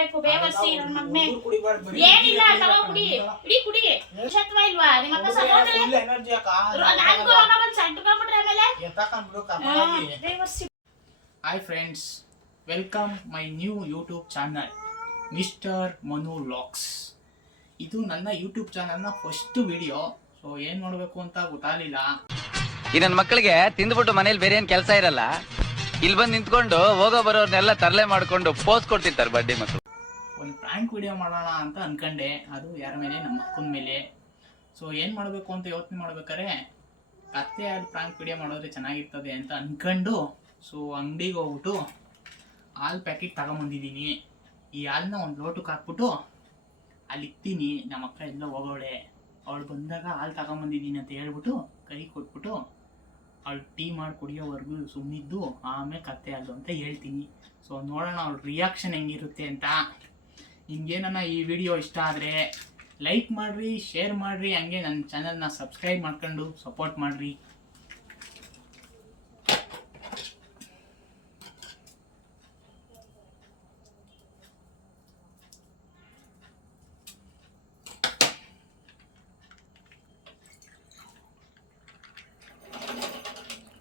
ಕೊಡ್ಬೇಕು ಬೇವರ್ಸಿ ನನ್ನ ಮಗ್ನೆ ಏನಿಲ್ಲ ತಗೋ ಕುಡಿ ಇಡಿ ಕುಡಿ ಶತ್ವ ಇಲ್ವಾ ನಿಮ್ಮ ಅಕ್ಕ ಸಪೋರ್ಟ್ ಎನರ್ಜಿ ಅಕ್ಕ ನನಗೂ ರೋಗ ಬಂದು ಸೆಂಟ್ಕೊಂಡ್ಬಿಟ್ರೆ ಆಮೇಲೆ ಎತ್ತಕೊಂಡ್ಬಿಡು ಕಪ್ಪಾಗಿ ಬೇವರ್ಸಿ hi friends, welcome my new YouTube channel mister Manu vlogs. ಇದು ನನ್ನ ಯೂಟ್ಯೂಬ್ ಚಾನಲ್ನ ಫಸ್ಟ್ ವಿಡಿಯೋ. ಸೊ ಏನು ಮಾಡಬೇಕು ಅಂತ ಗೊತ್ತಾಗಲಿಲ್ಲ. ಈ ನನ್ನ ಮಕ್ಕಳಿಗೆ ತಿಂದ್ಬಿಟ್ಟು ಮನೇಲಿ ಬೇರೆ ಏನು ಕೆಲಸ ಇರಲ್ಲ, ಇಲ್ಲಿ ಬಂದು ನಿಂತ್ಕೊಂಡು ಹೋಗೋ ಬರೋರ್ನೆಲ್ಲ ತರಲೆ ಮಾಡ್ಕೊಂಡು ಪೋಸ್ ಕೊಡ್ತಿರ್ತಾರೆ ಬಡ್ಡಿ ಮಕ್ಕಳು. ಒಂದು ಪ್ರ್ಯಾಂಕ್ ವಿಡಿಯೋ ಮಾಡೋಣ ಅಂತ ಅನ್ಕೊಂಡೆ. ಅದು ಯಾರ ಮೇಲೆ? ನಮ್ಮ ಅಕ್ಕನ ಮೇಲೆ. ಸೊ ಏನು ಮಾಡಬೇಕು ಅಂತ ಯೋಚನೆ ಮಾಡ್ಬೇಕಾದ್ರೆ ಕತ್ತೆ ಅದು ಪ್ರ್ಯಾಂಕ್ ವಿಡಿಯೋ ಮಾಡೋದ್ರೆ ಚೆನ್ನಾಗಿರ್ತದೆ ಅಂತ ಅನ್ಕೊಂಡು ಸೊ ಅಂಗಡಿಗೆ ಹೋಗ್ಬಿಟ್ಟು ಹಾಲು ಪ್ಯಾಕೆಟ್ ತಗೊಂಬಂದಿದ್ದೀನಿ. ಈ ಹಾಲನ್ನ ಒಂದು ಲೋಟಕ್ಕೆ ಹಾಕ್ಬಿಟ್ಟು ಅಲ್ಲಿ ಇಕ್ತೀನಿ. ನಮ್ಮ ಅಕ್ಕ ಎಲ್ಲ ಹೋಗೋಳೆ. ಅವಳು ಬಂದಾಗ ಹಾಲು ತಗೊಂಬಂದಿದ್ದೀನಿ ಅಂತ ಹೇಳ್ಬಿಟ್ಟು ಕೈ ಕೊಟ್ಬಿಟ್ಟು ಅವಳು ಟೀ ಮಾಡಿ ಕುಡಿಯೋವರೆಗೂ ಸುಮ್ಮನಿದ್ದು ಆಮೇಲೆ ಕತ್ತೆ ಹಾಲು ಅಂತ ಹೇಳ್ತೀನಿ. ಸೊ ನೋಡೋಣ ಅವಳ ರಿಯಾಕ್ಷನ್ ಹೆಂಗಿರುತ್ತೆ ಅಂತ. ನಿಮ್ಗೇನ ಈ ವಿಡಿಯೋ ಇಷ್ಟ ಆದರೆ ಲೈಕ್ ಮಾಡಿರಿ, ಶೇರ್ ಮಾಡಿರಿ, ಹಂಗೆ ನನ್ನ ಚಾನಲ್ನ ಸಬ್ಸ್ಕ್ರೈಬ್ ಮಾಡ್ಕೊಂಡು ಸಪೋರ್ಟ್ ಮಾಡಿರಿ.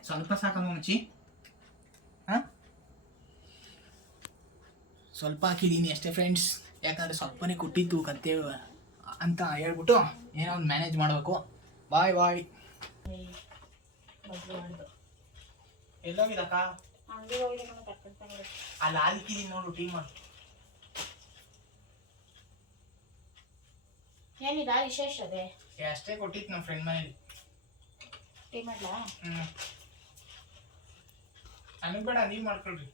ಸ್ವಲ್ಪ ಸಾಕಮ್ಮ ಮುಂಚಿ? ಹಾಂ, ಸ್ವಲ್ಪ ಹಾಕಿದ್ದೀನಿ ಅಷ್ಟೇ ಫ್ರೆಂಡ್ಸ್. ಯಾಕಂದರೆ ಸ್ವಲ್ಪನೇ ಕೊಟ್ಟಿದ್ದು ಕತ್ತೆ ಅಂತ ಹೇಳ್ಬಿಟ್ಟು ಏನೋ ಒಂದು ಮ್ಯಾನೇಜ್ ಮಾಡಬೇಕು. ಬಾಯ್ ಬಾಯ್. ಎಲ್ಲೋಗಿದಕ್ಕ? ಅಲ್ಲಿ ಹಾಲಿಕ್ಕಿದ್ದೀನಿ ನೋಡು, ಟೀ ಮಾಡಿ. ಏನಿದ ವಿಶೇಷ? ಅದೇ ಅಷ್ಟೇ ಕೊಟ್ಟಿತ್ತು ನಮ್ಮ ಫ್ರೆಂಡ್ ಮನೇಲಿ. ಟೀ ಮಾಡ್ಲಾ? ನನಗೆ ಬೇಡ, ನೀವು ಮಾಡ್ಕೊಳ್ರಿ.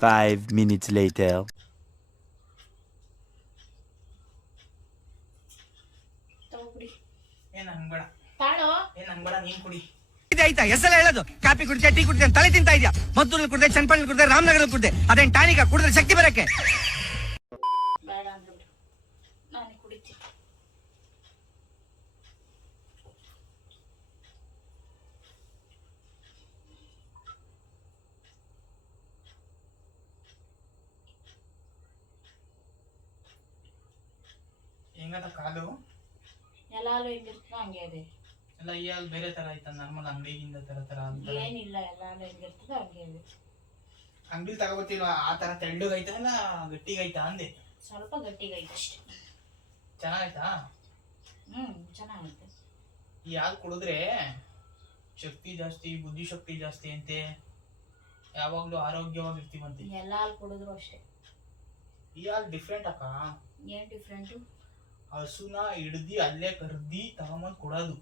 5 minutes later. ಏನ್ ಹಂಗ್ ಬೇಡ, ತಾಳೋ ಏನ್ ಹಂಗ್ ಬೇಡ, ನೀನ್ ಕುಡಿ. ಆಯ್ತಾ ಹೆಸರು ಹೇಳೋದು? ಕಾಫಿ ಕುಡಿದೆ, ಟೀ ಕುಡಿದೆ, ತಲೆ ತಿಂತಾ ಇದೆಯಾ? ಮದ್ದೂರಲ್ಲಿ ಕುಡಿದೆ, ಚನ್ನಪಟ್ಟಣ ಕುಡಿದೆ, ರಾಮನಗರ ಕುಡಿದೆ, ಅದೇನ್ ಟಾನಿಕ ಕುಡಿದ್ರೆ ಶಕ್ತಿ ಬರಕ್ಕೆ? ಬೇಡ ಅಂದ್ರೆ ಬಿಡು, ನಾನು ಕುಡಿತೀನಿ. ಹೆಂಗದ ಕಾಲು? ಎಲ್ಲಾರು ಹೆಂಗಿರ್ತದ ಹಂಗೆ ಇದೆ. ಎಲ್ಲ ಈ ಹಾಲು ಬೇರೆ ತರ ಆಯ್ತಾ? ನಾರ್ಮಲ್ ಅಂಗಡಿಯಿಂದ ತರ ಏನಿಲ್ಲ, ಎಲ್ಲಾರು ಹೆಂಗಿರ್ತದ ಹಂಗೆ ಇದೆ. ಅಂಗಡಿ ತಗೋಬತ್ತಿಲ್ವಾ? ಆ ತರ ತೆಳ್ಳಗೈತಾ ಇಲ್ಲ ಗಟ್ಟಿಗೈತಾ ಅಂದೆ? ಸ್ವಲ್ಪ ಗಟ್ಟಿಗೈತೆ ಅಷ್ಟೇ. ಚೆನ್ನಾಗೈತಾ? ಚೆನ್ನಾಗೈತೆ. ಈ ಹಾಲು ಕುಡಿದ್ರೆ ಶಕ್ತಿ ಜಾಸ್ತಿ, ಬುದ್ಧಿಶಕ್ತಿ ಜಾಸ್ತಿ ಅಂತೆ. ಯಾವಾಗ್ಲೂ ಆರೋಗ್ಯವಾಗಿರ್ತೀವಂತೆ. ಎಲ್ಲ ಹಾಲು ಕುಡಿದ್ರು ಅಷ್ಟೇ. ಈ ಹಾಲು ಡಿಫ್ರೆಂಟ್ ಅಕ್ಕ. ಏನ್ ಡಿಫ್ರೆಂಟು? ಹಸುನ ಹಿಡ್ದಿ ಅಲ್ಲೇ ಕರ್ದಿ ತಗೊಂಬಂದ್ ಕೊಡೋದು,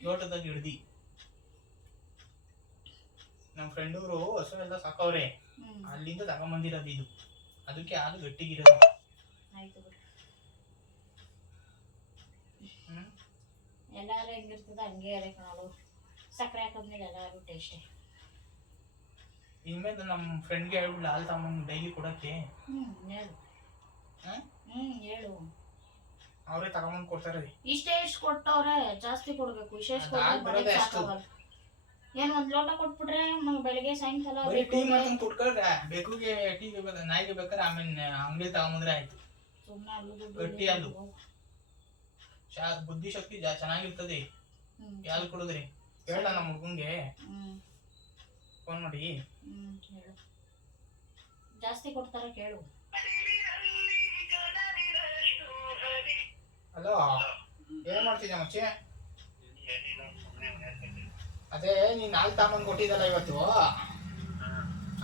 ತೋಟದಾಗ ಹಿಡ್ದಿ. ನಮ್ ಫ್ರೆಂಡ್ ಅವರು ಹಸು ಎಲ್ಲ ಸಾಕವ್ರೆ, ಅಲ್ಲಿಂದ ತಗೊಂಬಂದಿರೋದು ಇದು. ಅದಕ್ಕೆ ಹಾಲು ಗಟ್ಟಿಗಿರೋದು. ಆಯ್ತು ಬಿಡು. ಎಲ್ಲಾರು ಹೆಂಗಿರ್ತದ ಹಂಗೆ ಅರೆ ಕಾಳು. ಸಕ್ಕರೆ ಹಾಕಿದ್ಮೇಲೆ ಎಲ್ಲಾರು ಟೇಸ್ಟೇ. ಇನ್ಮೇಲೆ ನಮ್ಮ ಫ್ರೆಂಡ್ಗೆ ಹೇಳ್ಬಿಡ್ಲ ಹಾಲು ತಗೊಂಬಂದು ಡೈಲಿ ಕೊಡಕ್ಕೆ? ಹೇಳು. ಹೇಳು. ಅವರೇ ತಗೊಂಬಂದು ಕೊಡ್ತಾರೆ. ಇಷ್ಟೇ ಎಷ್ಟು ಕೊಟ್ಟವ್ರೆ, ಜಾಸ್ತಿ ಕೊಡ್ಬೇಕು. ವಿಶೇಷ ಏನ್ ಒಂದ್ ಲೋಟ ಕೊಟ್ಬಿಟ್ರೆ ಬೆಳಿಗ್ಗೆ ಸಾಯಂಕಾಲ ಟೀ ಮಾಡ್ಕೊಂಡು ಕೊಟ್ಕೊಂಡ್ರೆ ಬೇಕುಗೆ ಟೀ ನಾಯಿಗೆ ಬೇಕಾದ್ರೆ ಆಮೇಲೆ ಅಂಗಡಿ ತಗೊಂಬಂದ್ರೆ ಆಯ್ತು. ಗಟ್ಟಿ ಹಾಲು ಬುದ್ಧಿಶಕ್ತಿ ಚೆನ್ನಾಗಿರ್ತದೆ ಹಾಲು ಕುಡಿದ್ರಿ. ಹೇಳ ನಮ್ಮ ಹುಡುಗಂಗೆ ಫೋನ್ ಮಾಡಿ. ಜಾಸ್ತಿ ಕೊಡ್ತಾರ ಕೇಳು. ಹಲೋ, ಏನ್ ಮಾಡ್ತಿದ್ದೆ ಮಚ್ಚಿ? ಅದೇ ನೀನ್ ಹಾಲು ತಗೊಂಬಂದು ಕೊಟ್ಟಿದ್ದಲ್ಲ ಇವತ್ತು,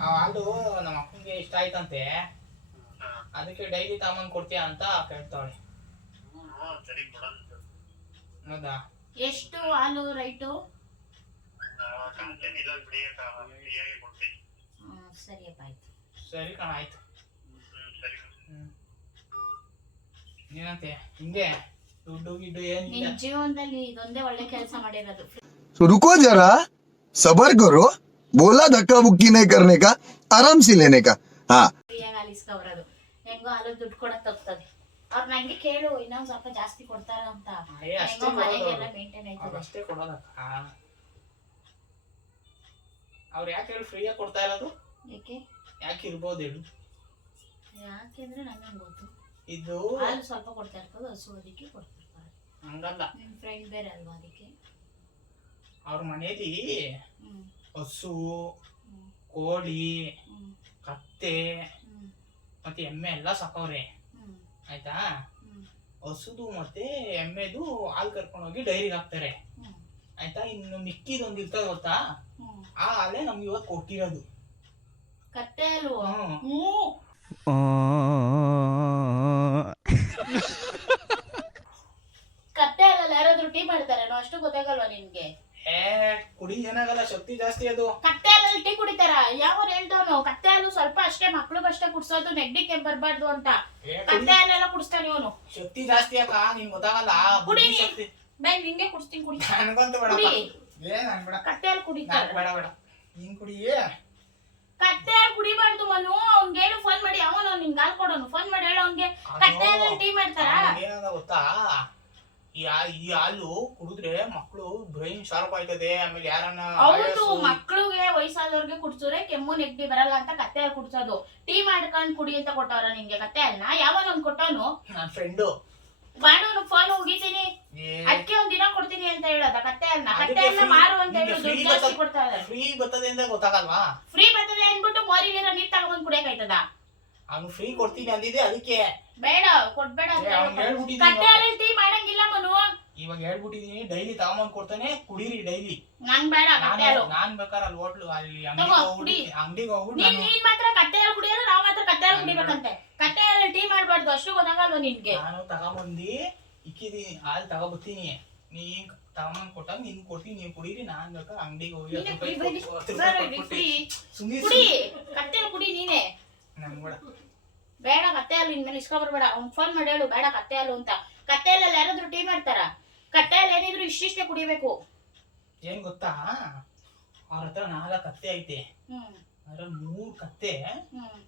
ಆ ಹಾಲು ನಮ್ಮ ಅಕ್ಕಂಗೆ ಇಷ್ಟ ಆಯ್ತಂತೆ. ಅದಕ್ಕೆ ಡೈಲಿ ತಗೊಂಬಂದು ಕೊಡ್ತೀಯಾ ಅಂತ ಕೇಳ್ತಾವಳೆ. ಹೌದಾ? ಎಷ್ಟು ಹಾಲು ರೈಟು? ಸರಿಯಪ್ಪ, ಆಯ್ತು. ಸರಿ ಕಣ, ಆಯ್ತು. ಏನಂತೆ ಹಿಂಗೆ ದುಡ್ಡು ಗಿಡ್ಡು ಏನಿಲ್ಲ ನಿನ್ ಜೀವನದಲ್ಲಿ ಇದೊಂದೇ ಒಳ್ಳೆ ಕೆಲಸ ಮಾಡಿರೋದು. तो रुको जरा, सबर करो. बोला धक्का बुक्की नहीं करने का, आराम से लेने का. हाँ, ಅಲಿಸ್ಕವ್ರದು ಹೆಂಗೋ ಹಾಲು ದುಡ್ಡು ಕೊಡಕ್ ತಪ್ತದೆ. ಅವ್ರ ನಂಗೆ ಕೇಳು, ಇನ್ನೊಂದ್ ಸ್ವಲ್ಪ ಜಾಸ್ತಿ ಕೊಡ್ತಾರ ಅಂತ. ಹೆಂಗೋ ಮನೆಗೆಲ್ಲ ಮೇಂಟೈನ್ ಆಯ್ತದೆ. ಅಷ್ಟೇ ಕೊಡೋದಕ್ಕ. ಅವ್ರು ಯಾಕೆ ಹೇಳಿ ಫ್ರೀಯಾಗಿ ಕೊಡ್ತಾ ಇರೋದು? ಯಾಕೆ ಯಾಕೆ ಇರ್ಬೋದು ಹೇಳು? ಯಾಕೆಂದ್ರೆ ನಂಗೆ ಗೊತ್ತು ಇದು ಹಾಲು ಸ್ವಲ್ಪ ಕೊಡ್ತಾ ಇರ್ತದೆ ಹಸು, ಅದಕ್ಕೆ ಕೊಡ್ತಿರ್ತಾರೆ. ಹಂಗಲ್ಲ, ನಿಮ್ ಫ್ರೆಂಡ್ ಬೇರೆ ಅಲ್ವಾ ಅದಕ್ಕೆ. ಅವ್ರ ಮನೇಲಿ ಹ್ಮ್ ಹಸು, ಹ್ಮ್ ಕೋಳಿ, ಹ್ಮ್ ಕತ್ತೆ ಹ್ಮ್ ಮತ್ತೆ ಎಮ್ಮೆ ಎಲ್ಲ ಸಾಕವ್ರೆ ಹ್ಮ್ ಆಯ್ತಾ. ಹ್ಮ್ ಹಸುದು ಮತ್ತೆ ಎಮ್ಮೆದು ಹಾಲು ಕರ್ಕೊಂಡೋಗಿ ಡೈರಿಗೆ ಹಾಕ್ತಾರೆ ಹ್ಮ್ ಆಯ್ತಾ. ಇನ್ನು ಮಿಕ್ಕಿದೊಂದು ಇರ್ತದೆ ಗೊತ್ತಾ, ಹ್ಮ್ ಆ ಹಾಲೇ ನಮ್ಗೆ ಇವತ್ತು ಕೊಟ್ಟಿರೋದು. ಕತ್ತೆ ಅಲ್ವಾ? ಹ್ಮ್. ಕತ್ತೆ ಅಲ್ಲ ಯಾರಾದ್ರೂ ಟೀ ಮಾಡ್ತಾರೇನೋ ಅಷ್ಟು ಗೊತ್ತಾಗಲ್ವಾ ನಿನ್ಗೆ? ಕುಡಿ ಏನಾಗಲ್ಲ, ಶಕ್ತಿ ಜಾಸ್ತಿ ಅದು. ಕತ್ತೆ ಹಾಲಲ್ಲಿ ಟೀ ಕುಡಿತಾರ? ಯಾವ ಹೇಳ್ತಾವನು ಕತ್ತೆ ಹಾಲು ಸ್ವಲ್ಪ ಅಷ್ಟೇ ಮಕ್ಳಿಗಷ್ಟೇ ಕುಡ್ಸೋದು, ನೆಗಡಿ ಕೆಮ್ಮು ಬರ್ಬಾರ್ದು ಅಂತ. ಕತ್ತೆ ಹಾಲೆಲ್ಲ ಕುಡಿಸ್ತಾನೆ ಇವನು. ಶಕ್ತಿ ಜಾಸ್ತಿ ಅಕ್ಕ, ನಿನ್ ಗೊತ್ತಾಗಲ್ಲ. ಕುಡಿ. ಬುದ್ಧಿ ಶಕ್ತಿ ಬೈ ನಿಂಗೆ ಕುಡಿಸ್ತೀನಿ ಕುಡಿ. ನನ್ಗಂತೂ ಬೇಡ. ಕುಡಿ. ನನ್ ಬೇಡ, ಕತ್ತೆ ಹಾಲು ಕುಡಿತಾರ? ಬೇಡ ಬೇಡ, ನೀನ್ ಕುಡಿ. ಕತ್ತೆ ಹಾಲು ಕುಡಿಬಾರ್ದು ಮನು. ಅವ್ನ್ಗೆ ಹೇಳು ಫೋನ್ ಮಾಡಿ, ಅವನು ನಿನ್ಗೆ ಹಾಲು ಕೊಡೋನು. ಫೋನ್ ಮಾಡಿ ಹೇಳು ಅವ್ನ್ಗೆ ಕತ್ತೆ ಹಾಲಲ್ಲಿ ಟೀ ಮಾಡ್ತಾರಾ? ಏನದ ಗೊತ್ತಾ, ಈ ಹಾಲು ಕುಡಿದ್ರೆ ಮಕ್ಕಳು ಬ್ರೈನ್ ಶಾರ್ಪ್ ಆಯ್ತದೆ. ಆಮೇಲೆ ಯಾರನ್ನ ಹೌದು, ಮಕ್ಳಿಗೆ ವಯಸ್ಸಾದವ್ರಿಗೆ ಕುಡ್ಸಿದ್ರೆ ಕೆಮ್ಮು ನೆಗಡಿ ಬರಲ್ಲ ಅಂತ ಕತ್ತೆ ಹಾಲು ಕುಡ್ಸೋದು. ಟೀ ಮಾಡ್ಕೊಂಡ್ ಕುಡಿ ಅಂತ ಕೊಟ್ಟವ್ರ ನಿನ್ಗೆ ಕತ್ತೆ ಹಾಲ್ನ? ಯಾವಾಗ ಅವ್ನು ಕೊಟ್ಟವನು? ನನ್ ಫ್ರೆಂಡು ಮಾಡೋನು ಫೋನ್ ಹೋಗಿದ್ದೀನಿ, ಅದಕ್ಕೆ ಒಂದ್ ದಿನ ಕೊಡ್ತೀನಿ ಅಂತ ಹೇಳೋದ ಕತ್ತೆ ಹಾಲ್ನ? ಕತ್ತೆ ಹಾಲ್ನ ಮಾರು ಅಂತ ಹೇಳಿ ದುಡ್ಡು ಜಾಸ್ತಿ ಕೊಡ್ತಾ ಇದ್ದಾರೆ. ಫ್ರೀ ಬರ್ತದೆ ಅಂತ ಗೊತ್ತಾಗಲ್ವಾ? ಫ್ರೀ ಬರ್ತದೆ ಅನ್ಬಿಟ್ಟು ಮೋರಿಲಿರೋ ನೀರ್ ತಗೊಂಡ್ ಕುಡಿಯಕಾಯ್ತದ? ಅವ್ನು ಫ್ರೀ ಕೊಡ್ತೀನಿ ಅಂದಿದ್ದೆ, ಅದಕ್ಕೆ ಬೇಡ ಕೊಡ್ಬೇಡ ಅಂತ ಅವ್ನಿಗೆ ಹೇಳ್ಬಿಟ್ಟಿದ್ದೀನಿ. ಕತ್ತೆ ಹಾಲಲ್ಲಿ ಟೀ ಮಾಡಂಗಿಲ್ಲ ಮನು. ಇವಾಗ ಹೇಳ್ಬಿಟ್ಟಿದೀನಿ, ಡೈಲಿ ತಗೊಂಬಂದ್ ಕೊಡ್ತಾನೆ, ಕುಡೀರಿ ಡೈಲಿ. ನಂಗ್ ಬೇಡ ಕತ್ತೆ ಹಾಲು. ನಾನ್ ಬೇಕಾದ್ರೆ ಅಲ್ಲಿ ಹೋಟ್ಲು ಅಲ್ಲಿ ತಗೋ, ಕುಡಿ. ಅಂಗಡಿಗೆ ಹೋಗ್ಬಿಟ್ಟು ನೀನ್ ಮಾತ್ರ ಕತ್ತೆ ಹಾಲು ಕುಡಿಯೋದು, ನಾವ್ ಮಾತ್ರ ಕತ್ತೆ ಹಾಲು ಕುಡಿಬೇಕಂತೆ. ಕತ್ತೆ ಹಾಲಲ್ಲಿ ಟೀ ಮಾಡ್ಬಾರ್ದು, ಅಷ್ಟು ಗೊತ್ತಾಗಲ್ವ ನಿನ್ಗೆ? ನಾನು ತಗೊಂಬಂದಿ ಇಕ್ಕಿದೀನಿ, ಹಾಲು ತಗೋಬತ್ತೀನಿ. ನೀನ್ ತಗೊಂಬಂದ್ ಕೊಟ್ಟಾಗ ನಿನ್ ಕೊಡ್ತೀನಿ, ನೀವ್ ಕುಡೀರಿ. ನಾನ್ ಬೇಕಾದ್ರೆ ಅಂಗಡಿಗೆ ಹೋಗಿ ನೀನೇ ಕುಡಿ, ಕುಡಿ. ಕುಡಿ ಕತ್ತೆ ಹಾಲು ಕುಡಿ ನೀನೆ. ನನ್ ಬೇಡ. ಬೇಡ ಕತ್ತೆ ಹಾಲು ಇನ್ಮೇಲೆ ಇಸ್ಕೊಬರ್ಬೇಡ. ಅವ್ನ್ ಫೋನ್ ಮಾಡಿ ಹೇಳು ಬೇಡ ಕತ್ತೆ ಹಾಲು ಅಂತ. ಕತ್ತೆ ಹಾಲಲ್ಲಿ ಯಾರಾದ್ರೂ ಟೀ ಮಾಡ್ತಾರ? ಕತ್ತೆ ಹಾಲು ಏನಿದ್ರು ಇಷ್ಟಿಷ್ಟೇ ಕುಡಿಬೇಕು. ಏನ್ ಗೊತ್ತಾ, ಅವ್ರ ಹತ್ರ 4 ಕತ್ತೆ ಐತೆ. ಹ್ಮ್ ಅದ್ರ 3 ಕತ್ತೆ ಹ್ಮ್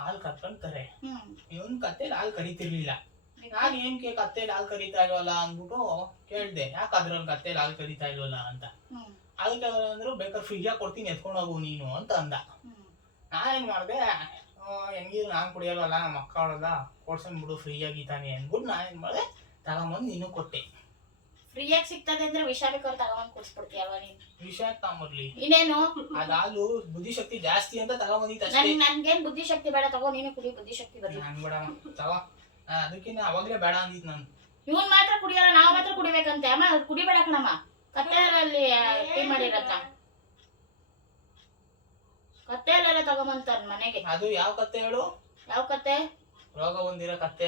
ಹಾಲು ಕರ್ಕೊಂತಾರೆ. ಹ್ಮ್ ಇವನ್ ಕತ್ತೆಲಿ ಹಾಲು ಕರಿತಿರ್ಲಿಲ್ಲ. ನಾನ್ ಏನ್ಕೆ ಕತ್ತೆಲಿ ಹಾಲು ಕರಿತಾ ಇಲ್ವಲ್ಲ ಅಂದ್ಬಿಟ್ಟು ಕೇಳ್ದೆ, ಯಾಕೆ ಅದ್ರಲ್ಲಿ ಕತ್ತೆಲಿ ಹಾಲು ಕರಿತಾ ಇಲ್ವಲ್ಲ ಅಂತ. ಹ್ಮ್ ಅದಕ್ಕೆ ಅಂದ್ರು ಬೇಕಾದ್ರೆ ಫ್ರೀಯಾಗಿ ಕೊಡ್ತೀನಿ, ಎತ್ಕೊಂಡು ಹೋಗು ನೀನು ಅಂತ ಅಂದ. ಹ್ಮ್ ನಾನೇನ್ ಮಾಡ್ದೆ, ಹೆಂಗಿದ್ರು ನಾನ್ ಕುಡಿಯಲ್ವಲ್ಲ, ನಮ್ಮ ಮಕ್ಕಳಲ್ಲ ಕೊಡ್ಸಂದ್ಬಿಡು ಫ್ರೀಯಾಗಿ ತಾನೆ ಅಂದ್ಬಿಟ್ಟು ನಾನೇನ್ ಮಾಡ್ದೆ, ತಗೊಂಬಂದು ನೀನು ಕೊಟ್ಟೆ. ಫ್ರೀಯಾಗಿ ಸಿಗ್ತದೆ ಅಂದ್ರೆ ವಿಷ ಬೇಕಾದ್ರೆ ತಗೊಂಡ್ ಕುಡಿಸ್ಬಿಡ್ತೀಯಲ್ವಾ ನೀನ್? ವಿಷಯ ತಗೊಂಬರ್ಲಿ, ಇನ್ನೇನು ಅದ್ ಹಾಲು ಬುದ್ಧಿಶಕ್ತಿ ಜಾಸ್ತಿ ಅಂತ ತಗೊಂಬಂದಿತ್ತು ಅಷ್ಟೇ. ನನ್ಗೇನ್ ಬುದ್ಧಿಶಕ್ತಿ ಬೇಡ, ತಗೋ ನೀನು ಕುಡಿ, ಬುದ್ಧಿಶಕ್ತಿ ಬರ್ಲಿ. ನಾನ್ ಬೇಡ ತಗೋ, ಅದಕ್ಕಿಂತ ಅವಾಗ್ಲೇ ಬೇಡ ಅಂದಿದ್ ನಾನು. ಇವನ್ ಮಾತ್ರ ಕುಡಿಯಲ್ಲ, ನಾವ್ ಮಾತ್ರ ಕುಡಿಬೇಕಂತೆ. ಅಮ್ಮ ಕುಡಿಬೇಡ ಕಣಮ್ಮ, ಕತ್ತೆ ಹಾಲಲ್ಲಿ ಟೀ ಮಾಡಿರತ್ತ. ಕತ್ತೆ ಹಾಲೆಲ್ಲ ತಗೊಂಬಂತಾರ ಮನೆಗೆ. ಅದು ಯಾವ ಕತ್ತೆ ಹೇಳು? ಯಾವ ಕತ್ತೆ? ರೋಗ ಹೊಂದಿರೋ ಕತ್ತೆ.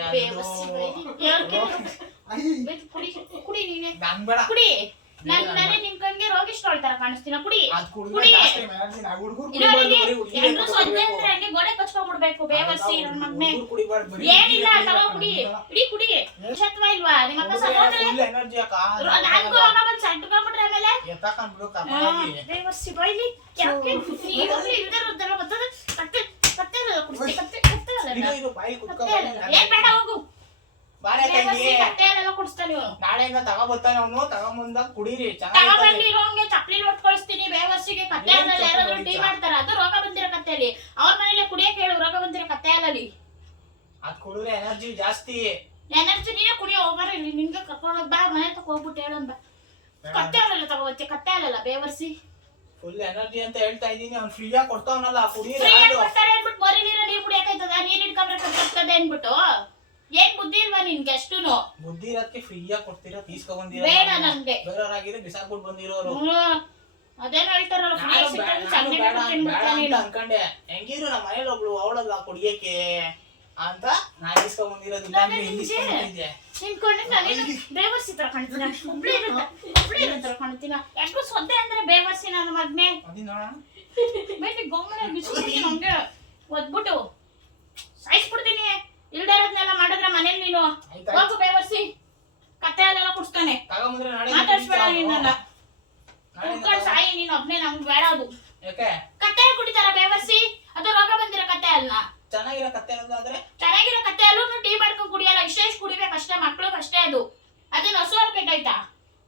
ಕುಡಿ ಕುಡಿ ನೀನೆ. ನಾನ್ ಬೇಡ. ಕುಡಿ. ನಾನೇ ನಿಮ್ ಕಣ್ಗೆ ರೋಗಿಷ್ಟ್ರ ತರ ಕಾಣಿಸ್ತೀನ? ಕುಡಿ ಕುಡಿ. ಎಲ್ರು ಸೊದ್ದೆ ಅಂದ್ರೆ ಹಂಗೆ ಗೋಡೆ ಕಚ್ಕೊಂಡ್ಬಿಡ್ಬೇಕು, ಬೇವರ್ಸಿ ನನ್ ಮಗ್ನೆ. ಏನಿಲ್ಲ ತಗೋ ಕುಡಿ, ಇಡೀ ಕುಡಿ. ಶತ್ವ ಇಲ್ವಾ ನಿಮ್ಮ ಅಕ್ಕ? ನನ್ಗೂ ರೋಗ ಬಂದ್ ಸಣ್ಟ್ಕೊಂಡ್ಬಿಟ್ರೆ ಆಮೇಲೆ ಬೇವರ್ಸಿ ಬೈಲಿ. ಯಾಕೆ ಇಲ್ದಿರೋದೆಲ್ಲ ಬರ್ತದೆ? ಕತ್ತೆ ಕತ್ತೆ ಕುಡಿಸ್ತಿ, ಕತ್ತೆ ಕತ್ತೆ ಏನ್ ಬೇಡ ಹೋಗು. ಕತ್ತೆ ಹಾಲೆಲ್ಲ ಕುಡಿಸ್ತಾನೆ ಇವನು. ನಾಳೆಯಿಂದ ತಗೋಬರ್ತಾನೆ ಅವನು, ತಗೊಂಬಂದಾಗ ಕುಡೀರಿ. ತಗೊಂಡಿರೋನ್ಗೆ ಚಪ್ಲಿಲ್ ಒಟ್ಟು ಕಳಿಸ್ತೀನಿ. ಬೇವರ್ಸಿಗೆ ಕತ್ತೆ ಹಾಲಲ್ಲಿ ಯಾರಾದ್ರೂ ಟೀ ಮಾಡ್ತಾರ? ಅದು ರೋಗ ಬಂದಿರೋ ಕತ್ತೆಯಲ್ಲಿ. ಅವ್ರ ಮನೇಲಿ ಕುಡಿಯಕ್ಕೆ ಹೇಳು, ರೋಗ ಬಂದಿರೋ ಕತ್ತೆ ಹಾಲಲ್ಲಿ. ಅದ್ ಕುಡಿದ್ರೆ ಎನರ್ಜಿ ಜಾಸ್ತಿ. ಎನರ್ಜಿ ನೀನೇ ಕುಡಿಯೋ ಹೋಗಾರ. ಇಲ್ಲಿ ನಿನ್ಗೆ ಕರ್ಕೊಂಡೋಗ್ ಬಾ, ಮನೆ ತಕ ಹೋಗ್ಬಿಟ್ಟು ಹೇಳೋನ್ ಬಾ. ಕತ್ತೆ ಹಾಲೆಲ್ಲ ತಗೋಬತ್ತೆ, ಕತ್ತೆ ಹಾಲಲ್ಲ ಬೇವರ್ಸಿ. ಫುಲ್ ಎನರ್ಜಿ ಅಂತ ಹೇಳ್ತಾ ಇದೀನಿ. ಅವ್ನು ಫ್ರೀಯಾಗಿ ಕೊಡ್ತಾವನಲ್ಲ, ಕುಡೀರಿ. ಕೊಡ್ತಾರೆ ಅನ್ಬಿಟ್ಟು ಮರಿ ನೀರು ಕುಡಿಯಕಾಯ್ತದ? ನೀರ್ ಹಿಡ್ಕೊಂಡ್ರೆ ಕರ್ತದೆ ಅನ್ಬಿಟ್ಟು ಏನ್ ಬುದ್ಧಿ ಇಲ್ವಾ ನಿನ್ಗೆ? ಅಷ್ಟೂನು ಬುದ್ಧಿ ಇರೋದಕ್ಕೆ ಫ್ರೀಯಾಗಿ ಕೊಡ್ತೀರಾ, ತೀಸ್ಕೊಂಡ್ಬಂದಿರೋ. ಬೇಡ ನನ್ಗೆ. ಬೇರೆಯವ್ರಾಗಿದ್ರೆ ಬಿಸಾಕ್ಬಿಟ್ಟು ಬಂದಿರೋರು. ಅದೇನು ಹೇಳ್ತಾರಲ್ಲ, ಅನ್ಕಂಡೆ ಹೆಂಗಿದ್ರು ನಮ್ಮ ಮನೇಲಿ ಒಬ್ಳು ಅವಳಲ್ಲ ಕುಡಿಯಕ್ಕೆ ಅಂತ ನಾನ್ ಇಸ್ಕೊಂಡ್ಬಂದಿರೋದಿಲ್ಲ. ಬೇವರ್ಸಿ ತರ ಕಾಣ್ತೀನ, ಒಬ್ಳೇ ತರ ಕಾಣ್ತೀನ. ಯಾಕೋ ಸೊದ್ದೆ ಅಂದ್ರೆ ಬೇವರ್ಸಿ ನನ್ನ ಮಗ್ನೆ. ಬೇಟಿ ಗೊಂಬನೆ ಬಿಸ್ಬಿಡ್ತೀನಿ, ಹಂಗೆ ಒದ್ಬಿಟ್ಟು ಸಾಯಿಸ್ಬಿಡ್ತೀನಿ. ಇಲ್ದೇ ಇರೋದ್ನೆಲ್ಲ ಮಾಡಿದ್ರೆ ಮನೇಲಿ ನೀನು ಹೋಗು ಬೇವರ್ಸಿ. ಕತ್ತೆ ಹಾಲೆಲ್ಲ ಕುಡಿಸ್ತಾನೆ, ಮಾತಾಡ್ಸ್ಬೇಡ ನೀನಲ್ಲ. ಕುಡ್ಕೊಂಡ್ ಸಾಯಿ ನೀನ್ ಒಬ್ನೇ, ನಮ್ಗೆ ಬೇಡ ಅದು. ಕತ್ತೆ ಹಾಲು ಕುಡಿತಾರ ಬೇವರ್ಸಿ? ಅದು ರೋಗ ಬಂದಿರೋ ಕತ್ತೆ ಹಾಲ್ನ? ಚೆನ್ನಾಗಿರೋ ಕತ್ತೆ ಹಾಲಾದ್ರೆ ಚೆನ್ನಾಗಿರೋ ಕತ್ತೆ ಹಾಲು ಟೀ ಮಾಡ್ಕೊಂಡ್ ಕುಡಿಯಲ್ಲ, ಇಷ್ಟೇ ಕುಡಿಬೇಕು ಅಷ್ಟೇ, ಮಕ್ಳಿಗೆ ಅಷ್ಟೇ. ಅದು ಅದೇನು ಹಸು ಹಾಲು ಕೆಟ್ಟಾಯ್ತಾ?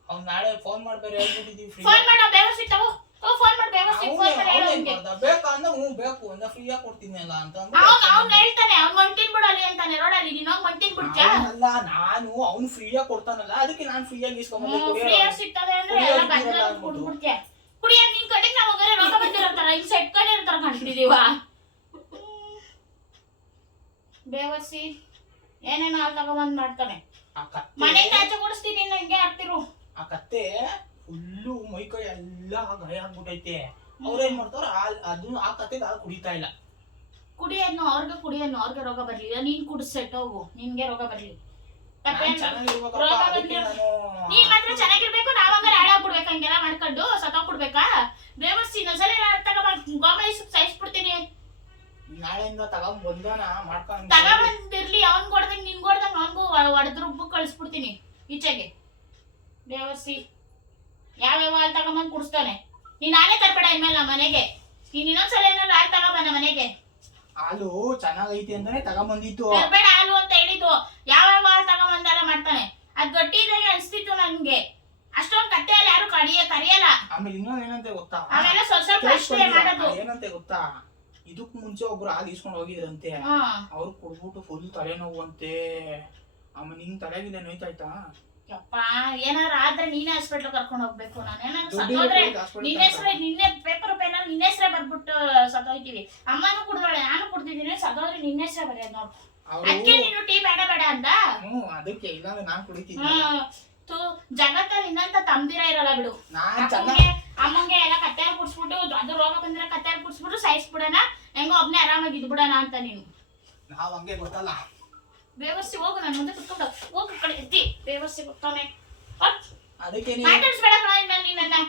ಅವ್ನು ನಾಳೆ ಫೋನ್ ಮಾಡ್ಬೇರೆ ಹೇಳ್ಬಿಟ್ಟಿದೀವಿ. ಫೋನ್ ಮಾಡೋ ಬೇವರ್ಸಿ, ತಗೋ ಫೋನ್ ಮಾಡಿ ಬೇವರ್ಸಿ. ಫೋನ್ ಮಾಡಿ ಹೇಳು. ಬೇಕಾ ಅಂದ್ರೆ ಬೇಕು ಅಂದ್ರೆ ಫ್ರೀಯಾಗಿ ಕೊಡ್ತೀನಿ ಅಲ್ಲ ಅಂತ ಅವ್ನ್ ಹೇಳ್ತಾನೆ ಅವ್ನ್ ಮಂಟಿನ್ ಬಿಡಲಿ ಅಂತಾನೆ ರೋಡಲ್ಲಿ ನೀನ್ ಹೋಗಿ ಮಂಟಿನ್ ಬಿಡ್ತೀಯ ಅಲ್ಲ ನಾನು ಅವ್ನು ಫ್ರೀಯಾಗಿ ಕೊಡ್ತಾನಲ್ಲ ಅದಕ್ಕೆ ನಾನು ಫ್ರೀಯಾಗಿ ಇಸ್ಕೊಂಬಂದೆ ಫ್ರೀಯಾಗಿ ಸಿಗ್ತದೆ ಅಂದ್ರೆ ಎಲ್ಲ ಬಂದ್ರೆ ಕುಡ್ಬಿಡ್ತೀಯ ಕುಡಿಯಾಕ ನಿನ್ ಕಡೆಗೆ ನಾವ್ ಹೋಗಾರೆ ರೋಗ ಬಂದಿರತ್ತಾರ ಇಲ್ಲಿ ಸೆಟ್ ಕೊಂಡಿರ್ತಾರ ಕಾಣ್ತಿದೀವ ಬೇವರ್ಸಿ ಏನೇನೋ ಅಲ್ಲಿ ತಗೊಂಬಂದ್ ಮಾಡ್ತಾನೆ ಮನೆಯಿಂದ ಆಚೆ ಕೊಡಿಸ್ತೀನಿ ನಂಗೆ ಆಗ್ತಿರು ಆ ಕತ್ತೆ ಫುಲ್ಲು ಮೈಕೈ ಎಲ್ಲ ಗಾಯ ಆಗ್ಬಿಟ್ಟೈತೆ ಅವ್ರೇನ್ ಮಾಡ್ತಾರ ಅದು ಆ ಕತ್ತೆ ಹಾಲು ಕುಡಿತಾ ಇಲ್ಲ ಕುಡಿಯೋದ್ನು ಅವ್ರಿಗೆ ರೋಗ ಬರ್ಲಿ ನೀನ್ ಕುಡಿಸೆಟ್ ಹೋಗು ನಿನ್ಗೆ ರೋಗ ಬರ್ಲಿ ನೀನ್ ಮಾತ್ರ ಚೆನ್ನಾಗಿರ್ಬೇಕು ನಾವಂಗಾರ ಹಾಳಾಗ್ಬಿಡ್ಬೇಕು ಹಂಗೆಲ್ಲ ಮಾಡ್ಕೊಂಡು ಸತ್ತೋಗ್ಬಿಡ್ಬೇಕಾ ಬೇವರ್ಸಿ ಇನ್ನೊಂದ್ಸಲ ಗೋಮೈ ಸಾಯಿಸ್ಬಿಡ್ತೀನಿ ನಾಳೆಯಿಂದ ತಗೊಂಬಂದನ ಮಾಡ್ಕೊಂಡು ತಗೊಂಬಂದಿರ್ಲಿ ಅವ್ನ್ ಕೊಡ್ದಂಗ್ ನಿನ್ ಕೊಡ್ದಂಗ್ ಅವ್ನ್ಗೂ ಹೊಡೆದ್ ರುಬ್ಬು ಕಳಿಸ್ಬಿಡ್ತೀನಿ ಈಚೆಗೆ ಬೇವರ್ಸಿ ಯಾವ್ಯಾವ ಹಾಲು ತಗೊಂಬಂದ್ ಕುಡಿಸ್ತಾನೆ ನೀನ್ ಹಾಲೇ ತರ್ಬೇಡ ಇನ್ಮೇಲೆ ನಮ್ಮ ಮನೆಗೆ ನೀನ್ ಇನ್ನೊಂದ್ಸಲ ಏನಾದ್ರು ಹಾಲು ತಗೊಂಬಂದ ಮನೆಗೆ ಹಾಲು ಚೆನ್ನಾಗೈತಿ ಅಂತಾನೆ ತಗೊಂಬಂದಿತ್ತು ತರ್ಬೇಡ ಹಾಲು ಅಂತ ಹೇಳಿದ್ದು ಯಾವ್ಯಾವ ಹಾಲು ತಗೊಂಬಂದೆಲ್ಲ ಮಾಡ್ತಾನೆ ಅದ್ ಗಟ್ಟಿ ಇದ್ದಾಗ ಅನ್ಸ್ತಿತ್ತು ನನ್ಗೆ ಅಷ್ಟೊಂದ್ ಕತ್ತೆ ಹಾಲು ಯಾರು ಕರಿಯಲ್ಲ ಆಮೇಲೆ ಇನ್ನೊಂದ್ ಏನಂತೆ ಗೊತ್ತಾ ಅವೆಲ್ಲ ಸ್ವಲ್ಪ ಅಷ್ಟೇ ಮಾಡೋದು ಏನಂತೆ ಗೊತ್ತಾ ಇದಕ್ ಮುಂಚೆ ಒಬ್ರು ಹಾಲು ಇಸ್ಕೊಂಡು ಹೋಗಿದ್ರಂತೆ ಅವ್ರು ಕೊಡ್ಬಿಟ್ಟು ಫುಲ್ ತಲೆನೋವು ಅಂತೆ ಆಮೇಲೆ ನಿಂಗ್ ತಲೆಗಿಲ್ಲ ನೋಯ್ತಾಯ್ತಾ ಯಪ್ಪ ಏನಾರ ಆದ್ರೆ ನೀನೇ ಹಾಸ್ಪಿಟ್ಲ್ ಕರ್ಕೊಂಡು ಹೋಗ್ಬೇಕು ನಾನು ಏನಾದ್ರು ಸತ್ತೋದ್ರೆ ನಿನ್ನೆ ಪೇಪರ್ ಪೇನಲ್ಲಿ ನಿನ್ನ ಹೆಸರೇ ಬರ್ಬಿಟ್ಟು ಸತ್ತೋಯ್ತೀವಿ ಅಮ್ಮನೂ ಕುಡ್ದೋಳೆ ನಾನು ಕುಡ್ದಿದ್ದೀನಿ ಸತ್ತೋದ್ರೆ ನಿನ್ನ ಹೆಸರೇ ಬರೆಯೋದು ನೋಡು ಅದಕ್ಕೆ ನೀನು ಟೀ ಬೇಡ ಅಂದ ಅದಕ್ಕೆ ಇಲ್ಲಾಂದ್ರೆ ನಾನ್ ಕುಡಿತೀನಿ ಜಗತ್ತಲ್ಲಿ ಇನ್ನಂತ ತಮ್ದಿರ ಇರಲ್ಲ ಬಿಡು ಅಮ್ಮಂಗೆ ಎಲ್ಲ ಕತ್ತೆ ಕುಡ್ಸ್ಬಿಟ್ಟು ಅದು ರೋಗ ಬಂದಿರೋ ಕತ್ತೆ ಕುಡ್ಸ್ಬಿಟ್ಟು ಸಾಯಿಸ್ಬಿಡೋಣ ಹೆಂಗೋ ಒಬ್ನೇ ಆರಾಮಾಗಿ ಇದ್ಬಿಡೋಣ ಅಂತ ನೀನು ನಾವ್ ಹಂಗೆ ಗೊತ್ತಲ್ಲ ಬೇವರ್ಸಿ ಹೋಗು ನನ್ನ ಮುಂದೆ ಕುತ್ಕೊಂಡು ಹೋಗು ಕಡೆ ಎತ್ತಿ ಬೇವರ್ಸಿ ಗೊತ್ತಾನೆ ಅದಕ್ಕೆ ಮಾತಾಡ್ಸ್ಬೇಡ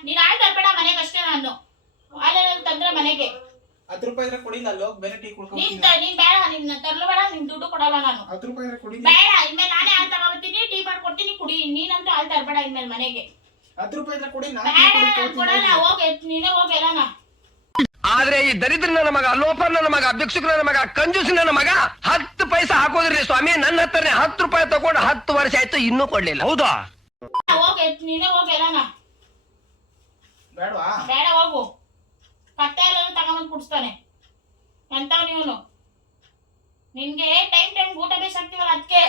ನೀನ್ ಹಾಳು ತರ್ಬೇಡ ಮನೆಗೆ ಅಷ್ಟೇ ನಾನು ಹಾಲೆಲ್ಲ ತಂದ್ರೆ ಮನೆಗೆ 10 ರೂಪಾಯಿ ಇದ್ರೆ ಕೊಡಿ ನಾನು ಹೋಗಿ ಬೇರೆ ಟೀ ಕುಡ್ಕೊಂಡು ನೀನ್ ಬೇಡ ನಿನ್ನ ತರ್ಲು ಬೇಡ ನಿನ್ ದುಡ್ಡು ಕೊಡಲ್ಲ ನಾನು 10 ರೂಪಾಯಿ ಇದ್ರೆ ಕೊಡಿ ಬೇಡ ಇನ್ಮೇಲೆ ನಾನೇ ಹಾಲು ತಗೋಬರ್ತೀನಿ ಟೀ ಮಾಡ್ಕೊಡ್ತೀನಿ ಕುಡಿ ನೀನಂತೂ ಹಾಲು ತರ್ಬೇಡ ಇನ್ಮೇಲೆ ಮನೆಗೆ 10 ರೂಪಾಯಿ ಇದ್ರೆ ಕೊಡಿ ಬೇಡ ಕೊಡಲ್ಲ ಹೋಗಿ ನೀನೇ ಹೋಗಿ ಎಲ್ಲಾನ ಆದ್ರೆ ಈ ದರಿದ್ರ ನನ್ನ ಮಗ ಲೋಪರ್ ನನ್ನ ಮಗ ಭಿಕ್ಷುಕ ನನ್ನ ಮಗ ಕಂಜೂಸ್ ನನ್ನ ಮಗ 10 ಪೈಸಾ ಹಾಕೋದ್ರಿ ಸ್ವಾಮಿ ನನ್ನ ಹತ್ರನೇ 10 ರೂಪಾಯಿ ತಗೊಂಡು 10 ವರ್ಷ ಆಯ್ತು ಇನ್ನೂ ಕೊಡ್ಲಿಲ್ಲ ಹೌದಾ ಹೋಗಿ ನೀನೇ ಹೋಗಿ ಎಲ್ಲಾನ ಬೇಡವಾ ಬೇಡ ಹೋಗು ಕತ್ತೆ ಎಲ್ಲ ತಗೊಂಬಂದು ಕುಡಿಸ್ತಾನೆ ಎಂತವ್ ನೀವನು ನಿನ್ಗೆ ಟೈಮ್ ಊಟ ಬೇಸಾಗ್ತೀವಲ್ಲ ಅದಕ್ಕೆ